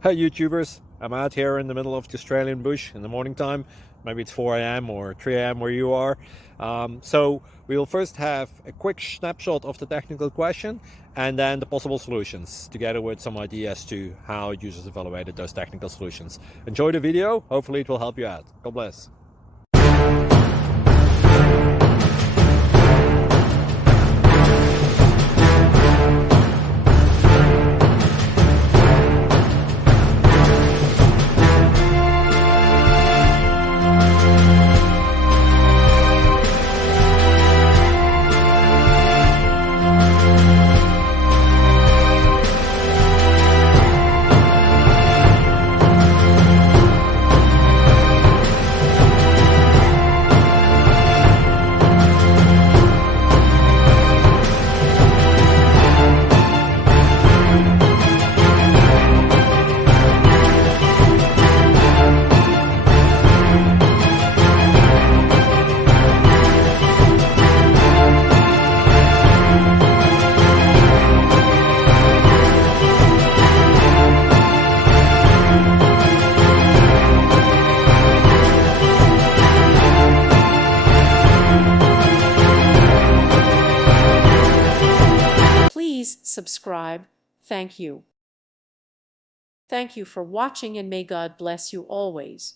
Hey YouTubers, I'm out here in the middle of the Australian bush in the morning time. Maybe it's 4 a.m. or 3 a.m. where you are. So we'll first have a quick snapshot of the technical question and then the possible solutions, together with some ideas to how users evaluated those technical solutions. Enjoy the video, hopefully it will help you out. God bless. Please subscribe. Thank you. Thank you for watching, and may God bless you always.